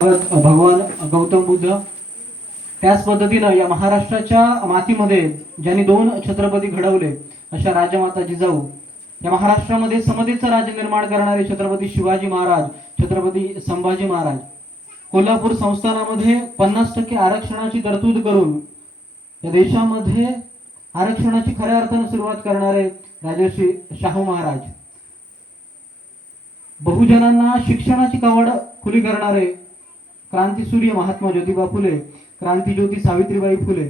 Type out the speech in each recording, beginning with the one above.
भगवान गौतम बुद्ध, त्याच पद्धतीनं या महाराष्ट्राच्या मातीमध्ये ज्यांनी दोन छत्रपती घडवले अशा राजमाता जिजाऊ, या महाराष्ट्रामध्ये समतेचं राज्य निर्माण करणारे छत्रपती शिवाजी महाराज, छत्रपती संभाजी महाराज, कोल्हापूर संस्थानामध्ये 50% आरक्षणाची तरतूद करून या देशामध्ये आरक्षणाची खऱ्या अर्थाने सुरुवात करणारे राजर्षी शाहू महाराज, बहुजनांना शिक्षणाची कवड खुली करणारे क्रांतीसूर्य महात्मा ज्योतिबा फुले, क्रांतीज्योती सावित्रीबाई फुले,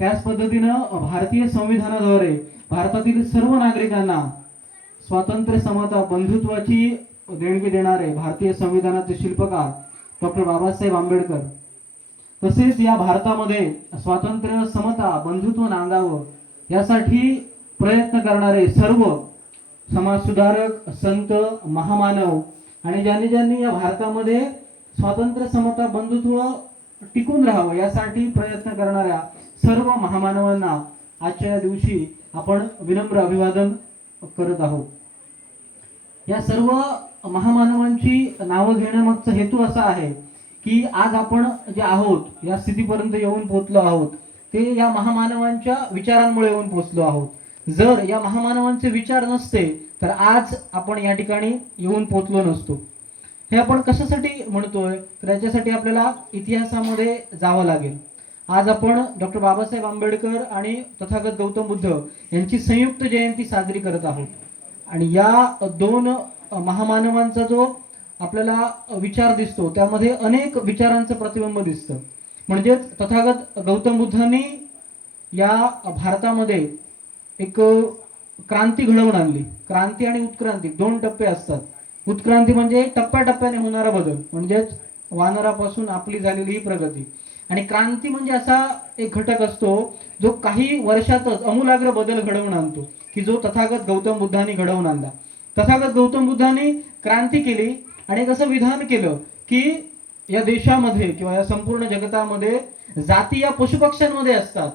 त्याच पद्धतीनं भारतीय संविधानाद्वारे भारतातील सर्व नागरिकांना स्वातंत्र्य, समता, बंधुत्वाची देणगी देणारे भारतीय संविधानाचे शिल्पकार डॉक्टर बाबासाहेब आंबेडकर, तसेच या भारतामध्ये स्वातंत्र्य, समता, बंधुत्व नांदावं यासाठी प्रयत्न करणारे सर्व समाजसुधारक, संत, महामानव आणि ज्यांनी या भारतामध्ये स्वातंत्र्य, समता, बंधुत्व टिकून राहावं यासाठी प्रयत्न करणाऱ्या सर्व महामानवांना आजच्या दिवशी आपण विनम्र अभिवादन करत आहोत. या सर्व महामानवांची नावं घेण्यामागचा हेतू असा आहे की आज आपण जे आहोत या स्थितीपर्यंत येऊन पोहोचलो आहोत ते या महामानवांच्या विचारांमुळे येऊन पोहोचलो आहोत. जर या महामानवांचे विचार नसते तर आज आपण या ठिकाणी येऊन पोहोचलो नसतो. हे आपण कशासाठी म्हणतोय तर याच्यासाठी आपल्याला इतिहासामध्ये जावं लागेल. आज आपण डॉक्टर बाबासाहेब आंबेडकर आणि तथागत गौतम बुद्ध यांची संयुक्त जयंती साजरी करत आहोत आणि या दोन महामानवांचा जो आपल्याला विचार दिसतो त्यामध्ये अनेक विचारांचं प्रतिबिंब दिसतं. म्हणजेच तथागत गौतम बुद्धांनी या भारतामध्ये एक क्रांती घडवून आणली. क्रांती आणि उत्क्रांती दोन टप्पे असतात. उत्क्रांती म्हणजे टप्प्याटप्प्याने होणारा बदल, म्हणजेच वानरापासून आपली झालेली ही प्रगती, आणि क्रांती म्हणजे असा एक घटक असतो जो काही वर्षातच अमूलाग्र बदल घडवून आणतो की जो तथागत गौतम बुद्धांनी घडवून आणला. तथागत गौतम बुद्धांनी क्रांती केली आणि एक असं विधान केलं की या देशामध्ये किंवा या संपूर्ण जगतामध्ये जाती या पशुपक्ष्यांमध्ये असतात,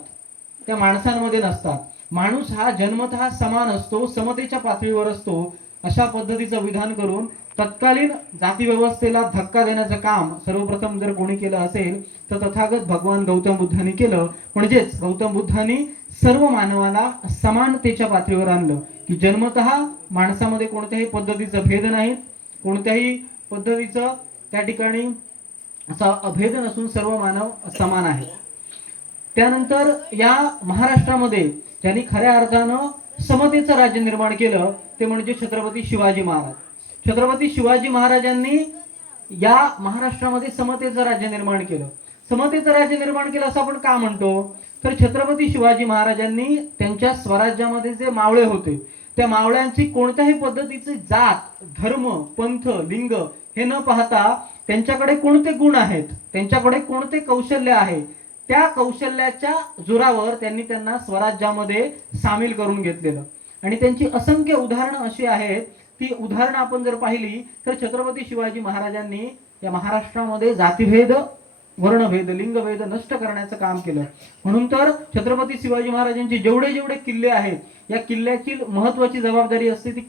त्या माणसांमध्ये नसतात. माणूस हा जन्मतः समान असतो, समतेच्या पातळीवर असतो, अशा पद्धतीचं विधान करून तत्कालीन जाती व्यवस्थेला धक्का देण्याचं काम सर्वप्रथम जर कोणी केलं असेल तर तथागत भगवान गौतम बुद्धांनी केलं. म्हणजेच गौतम बुद्धांनी सर्व मानवाला समानतेच्या पातळीवर आणलं की जन्मतः माणसामध्ये कोणत्याही पद्धतीचा भेद नाही, कोणत्याही पद्धतीचं त्या ठिकाणी असा अभेद नसून सर्व मानव समान आहे. त्यानंतर या महाराष्ट्रामध्ये ज्यांनी खऱ्या अर्थानं समतेचं राज्य निर्माण केलं ते म्हणजे छत्रपती शिवाजी महाराज. छत्रपती शिवाजी महाराजांनी या महाराष्ट्रामध्ये समतेचं राज्य निर्माण केलं. समतेचं राज्य निर्माण केलं असं आपण का म्हणतो तर छत्रपती शिवाजी महाराजांनी त्यांच्या स्वराज्यामध्ये जे मावळे होते त्या मावळ्यांची कोणत्याही पद्धतीची जात, धर्म, पंथ, लिंग हे न पाहता त्यांच्याकडे कोणते गुण आहेत, त्यांच्याकडे कोणते कौशल्य आहे, त्या कौशल्याच्या जोरावर त्यांनी त्यांना स्वराज्यामध्ये सामील करून घेतलेलं. आणि त्यांची असंख्य उदाहरणं अशी आहेत, ती उदाहरणं आपण जर पाहिली तर छत्रपती शिवाजी महाराजांनी या महाराष्ट्रामध्ये जातीभेद, वर्णभेद, लिंगभेद नष्ट करण्याचं काम केलं. म्हणून तर छत्रपती शिवाजी महाराजांचे जेवढे जेवढे किल्ले आहेत या किल्ल्याची महत्वाची जबाबदारी असते ती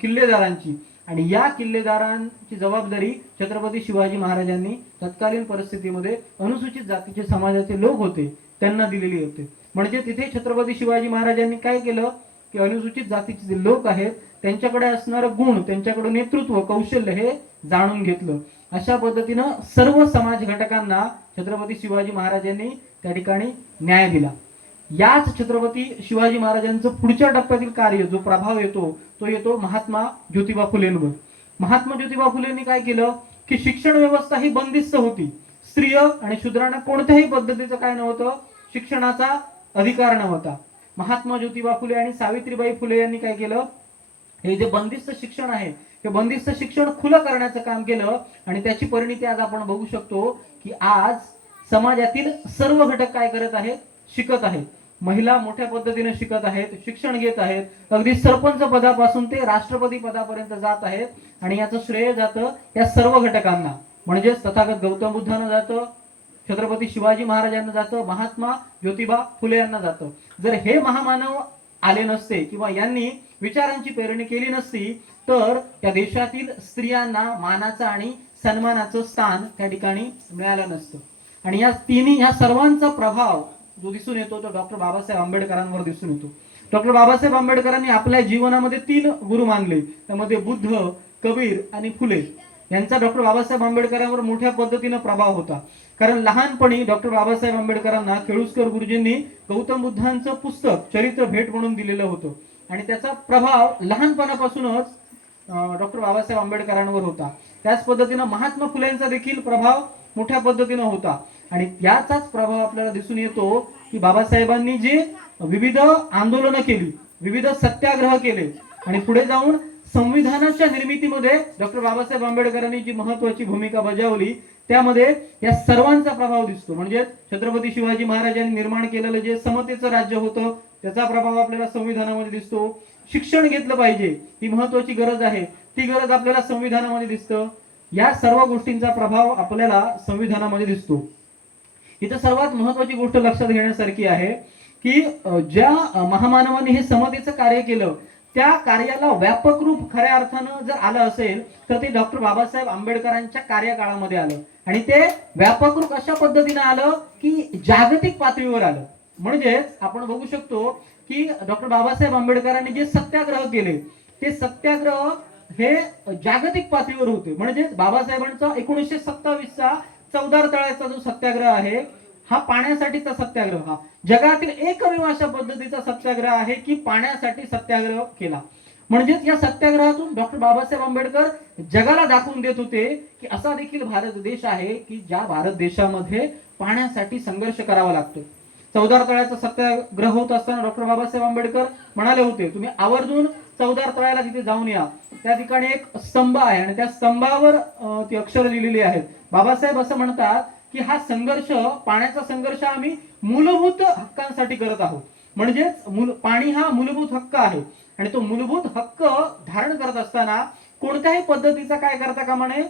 किल्लेदारांची, आणि या किल्लेदारांची जबाबदारी छत्रपती शिवाजी महाराजांनी तत्कालीन परिस्थितीमध्ये अनुसूचित जातीचे समाजाचे लोक होते त्यांना दिलेली होते. म्हणजे तिथे छत्रपती शिवाजी महाराजांनी काय केलं की अनुसूचित जातीचे जे लोक आहेत त्यांच्याकडे असणारं गुण, त्यांच्याकडे नेतृत्व कौशल्य हे जाणून घेतलं. अशा पद्धतीनं सर्व समाज घटकांना छत्रपती शिवाजी महाराजांनी त्या ठिकाणी न्याय दिला. याच छत्रपती शिवाजी महाराजांचं पुढच्या टप्प्यातील कार्य जो प्रभाव येतो तो येतो महात्मा ज्योतिबा फुलेंवर. महात्मा ज्योतिबा फुलेंनी काय केलं की शिक्षण व्यवस्था ही बंदिस्त होती. स्त्रिय आणि शूद्रांना कोणत्याही पद्धतीचं काय नव्हतं, शिक्षणाचा अधिकार नव्हता. महात्मा ज्योतिबा फुले आणि सावित्रीबाई फुले यांनी काय केलं, हे जे बंदिस्त शिक्षण आहे हे बंदिस्त शिक्षण खुलं करण्याचं काम केलं आणि त्याची परिणिती आज आपण बघू शकतो की आज समाजातील सर्व घटक काय करत आहेत, शिकत आहेत. महिला मोठ्या पद्धतीने शिकत आहेत, शिक्षण घेत आहेत, अगदी सरपंच पदापासून ते राष्ट्रपती पदापर्यंत जात आहेत. आणि याचं श्रेय जातं या सर्व घटकांना, म्हणजेच तथागत गौतम बुद्धांना जातं, छत्रपती शिवाजी महाराजांना जातं, महात्मा ज्योतिबा फुले यांना जातं. जर हे महामानव आले नसते किंवा यांनी विचारांची पेरणी केली नसती तर या देशातील स्त्रियांना मानाचा आणि सन्मानाचं स्थान त्या ठिकाणी मिळालं नसतं. आणि ह्या सर्वांचा प्रभाव जो दिसून येतो तो डॉक्टर बाबासाहेब आंबेडकरांवर दिसून येतो. डॉक्टर बाबासाहेब आंबेडकरांनी आपल्या जीवनामध्ये 3 गुरु मानले. त्यामध्ये बुद्ध, कबीर आणि फुले यांचा डॉक्टर बाबासाहेब आंबेडकरांवर मोठ्या पद्धतीने प्रभाव होता. कारण लहानपणी डॉक्टर बाबासाहेब आंबेडकरांना केळुसकर गुरुजींनी गौतम बुद्धांचं पुस्तक चरित्र भेट म्हणून दिलेलं होतं आणि त्याचा प्रभाव लहानपणापासूनच डॉक्टर बाबासाहेब आंबेडकरांवर होता. त्याच पद्धतीनं महात्मा फुलेंचा देखील प्रभाव मोठ्या पद्धतीनं होता. आणि याचाच प्रभाव आपल्याला दिसून येतो की बाबासाहेबांनी जे विविध आंदोलनं केली, विविध सत्याग्रह केले आणि पुढे जाऊन संविधानाच्या निर्मितीमध्ये डॉक्टर बाबासाहेब आंबेडकरांनी जी महत्वाची भूमिका बजावली त्यामध्ये या सर्वांचा प्रभाव दिसतो. म्हणजे छत्रपती शिवाजी महाराजांनी निर्माण केलेलं जे समतेचं राज्य होतं त्याचा प्रभाव आपल्याला संविधानामध्ये दिसतो. शिक्षण घेतलं पाहिजे ही महत्वाची गरज आहे, ती गरज आपल्याला संविधानामध्ये दिसतं. या सर्व गोष्टींचा प्रभाव आपल्याला संविधानामध्ये दिसतो. इथं सर्वात महत्वाची गोष्ट लक्षात घेण्यासारखी आहे की ज्या महामानवाने हे समतेचं कार्य केलं त्या कार्याला व्यापक रूप खऱ्या अर्थानं जर आलं असेल तर ते डॉक्टर बाबासाहेब आंबेडकरांच्या कार्यकाळामध्ये आलं. आणि ते व्यापक रूप अशा पद्धतीने आलं की जागतिक पातळीवर आलं. म्हणजेच आपण बघू शकतो की डॉक्टर बाबासाहेब आंबेडकरांनी जे सत्याग्रह केले ते सत्याग्रह हे जागतिक पातळीवर होते. म्हणजेच बाबासाहेबांचा 1927चा चौदार तळ्याचा जो सत्याग्रह आहे हा पाण्यासाठीचा सत्याग्रह, हा जगातील एकमेव अशा पद्धतीचा सत्याग्रह आहे की पाण्यासाठी सत्याग्रह केला. म्हणजेच या सत्याग्रहातून डॉक्टर बाबासाहेब आंबेडकर जगाला दाखवून देत होते की असा देखील भारत देश आहे की ज्या भारत देशामध्ये पाण्यासाठी संघर्ष करावा लागतो. चौदार तळ्याचा सत्याग्रह होत असताना डॉक्टर बाबासाहेब आंबेडकर म्हणाले होते तुम्ही आवर्जून चौदार तळ्याला तिथे जाऊन या. त्या ठिकाणी एक स्तंभ आहे आणि त्या स्तंभावर ती अक्षर लिहिलेली आहेत. बाबासाहेब असं म्हणतात की हा संघर्ष, पाण्याचा संघर्ष आम्ही मूलभूत हक्कांसाठी करत आहोत. म्हणजेच पाणी हा मूलभूत हक्क आहे आणि तो मूलभूत हक्क धारण करत असताना कोणत्याही पद्धतीचा काय करता कामा नये,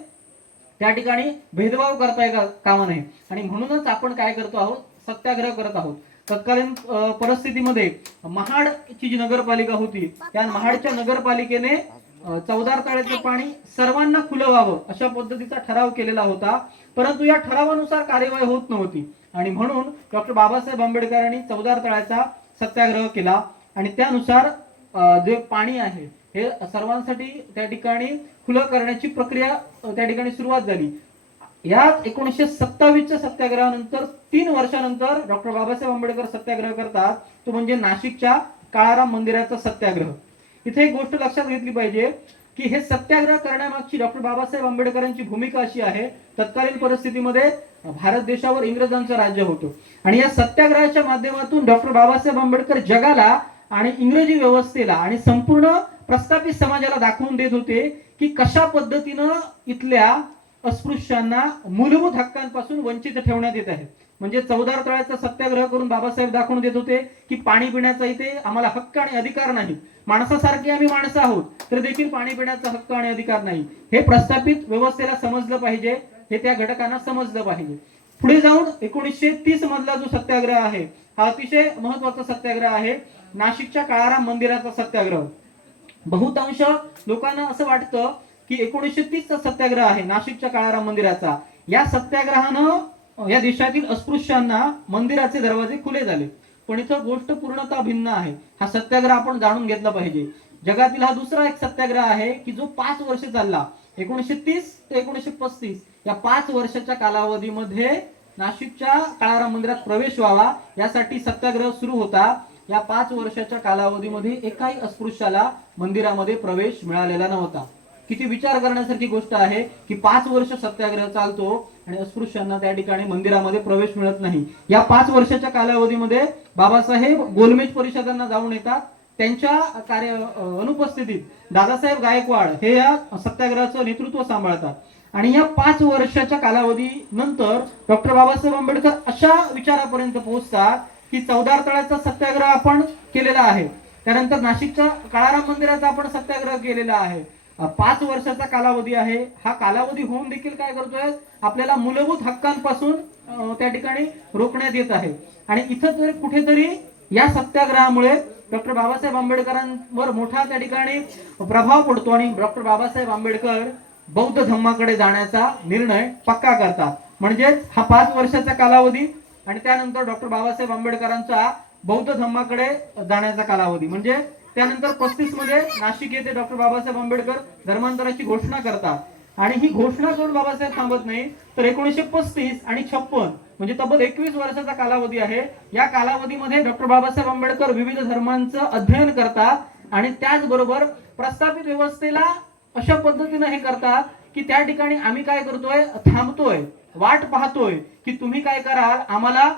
त्या ठिकाणी भेदभाव करता कामा नये. आणि म्हणूनच आपण काय करतो आहोत, सत्याग्रह करत आहोत. तत्कालीन परिस्थितीमध्ये महाडची जी नगरपालिका होती त्या महाडच्या नगरपालिकेने चौदार तळ्याचे पाणी सर्वांना खुलं व्हावं अशा पद्धतीचा ठराव केलेला होता. परंतु या ठरावानुसार कार्यवाही होत नव्हती आणि म्हणून डॉक्टर बाबासाहेब आंबेडकरांनी चौदार तळ्याचा सत्याग्रह केला आणि त्यानुसार जे पाणी आहे हे सर्वांसाठी त्या ठिकाणी खुलं करण्याची प्रक्रिया त्या ठिकाणी सुरुवात झाली. यात 1927च्या सत्याग्रहानंतर 3 वर्षानंतर डॉक्टर बाबासाहेब आंबेडकर सत्याग्रह करतात, तो म्हणजे नाशिकच्या काळाराम मंदिराचा सत्याग्रह. इथे एक गोष्ट लक्षात घेतली पाहिजे की हे सत्याग्रह करण्यामागची डॉक्टर बाबासाहेब आंबेडकरांची भूमिका अशी आहे, तत्कालीन परिस्थितीमध्ये भारत देशावर इंग्रजांचं राज्य होतं आणि या सत्याग्रहाच्या माध्यमातून डॉक्टर बाबासाहेब आंबेडकर जगाला आणि इंग्रजी व्यवस्थेला आणि संपूर्ण प्रस्थापित समाजाला दाखवून देत होते की कशा पद्धतीनं इथल्या अस्पृश्यांना मूलभूत हक्कांपासून वंचित ठेवण्यात येत आहे. म्हणजे चौदार तळ्याचा सत्याग्रह करून बाबासाहेब दाखवून देत होते की पाणी पिण्याचा इथे आम्हाला हक्क आणि अधिकार नाही. माणसासारखे आम्ही माणसं आहोत तर देखील पाणी पिण्याचा हक्क आणि अधिकार नाही. हे प्रस्थापित व्यवस्थेला समजलं पाहिजे, हे त्या घटकांना समजलं पाहिजे. पुढे जाऊन 1930 मधला जो सत्याग्रह आहे हा अतिशय महत्वाचा सत्याग्रह आहे, नाशिकच्या काळाराम मंदिराचा सत्याग्रह. बहुतांश लोकांना असं वाटतं की 1930चा सत्याग्रह आहे नाशिकच्या काळाराम मंदिराचा. या सत्याग्रहानं या देशातील अस्पृश्यांना मंदिराचे दरवाजे खुले झाले. पण इथं गोष्ट पूर्णतः भिन्न आहे. हा सत्याग्रह आपण जाणून घेतला पाहिजे. जगातील हा दुसरा एक सत्याग्रह आहे की जो 5 वर्ष चालला. 1930 ते 1935 या 5 वर्षाच्या कालावधीमध्ये नाशिकच्या काळाराम मंदिरात प्रवेश व्हावा यासाठी सत्याग्रह सुरू होता. या 5 वर्षाच्या कालावधीमध्ये एकाही अस्पृश्याला मंदिरामध्ये प्रवेश मिळालेला नव्हता. किती विचार करण्यासारखी गोष्ट आहे की 5 वर्ष सत्याग्रह चालतो आणि अस्पृश्यांना त्या ठिकाणी मंदिरामध्ये प्रवेश मिळत नाही. या 5 वर्षाच्या कालावधीमध्ये बाबासाहेब गोलमेज परिषदांना जाऊन येतात. त्यांच्या अनुपस्थितीत दादासाहेब गायकवाड हे या सत्याग्रहाचं नेतृत्व सांभाळतात आणि या 5 वर्षाच्या कालावधी नंतर डॉक्टर बाबासाहेब आंबेडकर अशा विचारापर्यंत पोहोचतात की चौदार तळ्याचा सत्याग्रह आपण केलेला आहे, त्यानंतर नाशिकच्या काळाराम मंदिराचा आपण सत्याग्रह केलेला आहे. 5 वर्षाचा कालावधी आहे. हा कालावधी होऊन देखील काय करतोय, आपल्याला मूलभूत हक्कांपासून त्या ठिकाणी रोखण्यात येत आहे. आणि इथं जर कुठेतरी या सत्याग्रहामुळे डॉक्टर बाबासाहेब आंबेडकरांवर मोठा त्या ठिकाणी प्रभाव पडतो आणि डॉक्टर बाबासाहेब आंबेडकर बौद्ध धम्माकडे जाण्याचा निर्णय पक्का करतात. म्हणजेच हा 5 वर्षाचा कालावधी आणि त्यानंतर डॉक्टर बाबासाहेब आंबेडकरांचा बौद्ध धम्माकडे जाण्याचा कालावधी. म्हणजे त्यानंतर 35 मध्ये नाशिक येथे डॉक्टर बाबासाहेब आंबेडकर धर्मांतराची घोषणा करतात. आणि ही घोषणा करून बाबासाहेब थांबत नाही, तर 1935 आणि 56 म्हणजे तब्बल 21 वर्षाचा कालावधी आहे. या कालावधीमध्ये डॉक्टर बाबासाहेब आंबेडकर विविध धर्मांचं अध्ययन करतात आणि त्याचबरोबर प्रस्थापित व्यवस्थेला अशा पद्धतीने हे करतात की त्या ठिकाणी आम्ही काय करतोय, थांबतोय, वाट पाहतोय की तुम्ही काय कराल, आम्हाला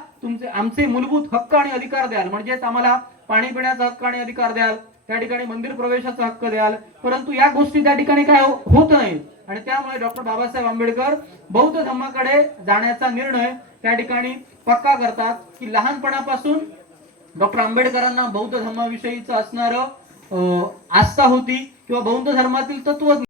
आमचे मूलभूत हक्क आणि अधिकार द्याल. म्हणजेच आम्हाला पाणी पिण्याचा हक्क आणि अधिकार द्याल, त्या ठिकाणी मंदिर प्रवेशाचा हक्क द्याल. परंतु या गोष्टी त्या ठिकाणी काय होत नाही आणि त्यामुळे डॉक्टर बाबासाहेब आंबेडकर बौद्ध धर्माकडे जाण्याचा निर्णय त्या ठिकाणी पक्का करतात. की लहानपणापासून डॉक्टर आंबेडकरांना बौद्ध धर्माविषयीचं असणारं आस्था होती किंवा बौद्ध धर्मातील तत्व